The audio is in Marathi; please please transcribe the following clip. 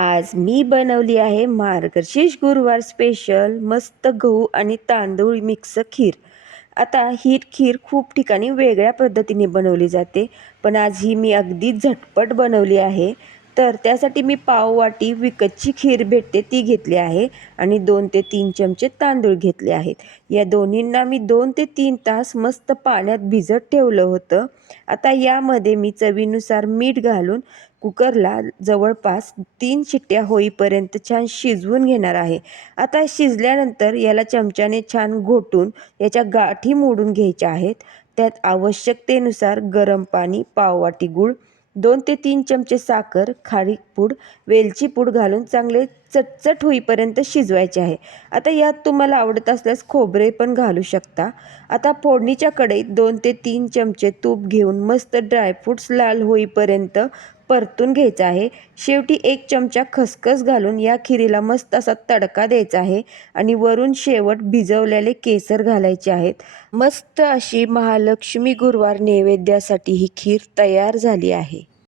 आज मी बनवली आहे मार्गशीर्ष गुरुवार स्पेशल मस्त गहू आणि तांदूळ मिक्स खीर. आता ही खीर खूप ठिकाणी वेगळ्या पद्धतीने बनवली जाते, पण आज ही मी अगदी झटपट बनवली आहे. तर त्यासाठी मी पाववाटी विकतची खीर भेटते ती घेतली आहे आणि 2 ते 3 चमचे तांदूळ घेतले आहेत. या दोन्हींना मी 2 ते 3 तास मस्त पाण्यात भिजत ठेवलं होतं. आता यामध्ये मी चवीनुसार मीठ घालून कुकरला जवळपास 3 शिट्ट्या होईपर्यंत छान शिजवून घेणार आहे. आता शिजल्यानंतर याला चमच्याने छान घोटून याच्या गाठी मोडून घ्यायच्या आहेत. त्यात आवश्यकतेनुसार गरम पाणी, पाववाटी गूळ, 2 ते 3 चमचे साखर, खारीक पूड, वेलची पूड घालून चांगले चटचट होईपर्यंत शिजवायचे आहे. आता यात तुम्हाला आवडत असल्यास खोबरे पण घालू शकता. आता फोडणीच्या कढईत 2 ते 3 चमचे तूप घेऊन मस्त ड्रायफ्रूट्स लाल होईपर्यंत परतून घ्यायचं आहे. शेवटी 1 चमचा खसखस घालून या खिरीला मस्त असा तडका द्यायचा आहे आणि वरून शेवट भिजवलेले केसर घालायचे आहेत. मस्त अशी महालक्ष्मी गुरुवार नैवेद्यासाठी ही खीर तयार झाली आहे.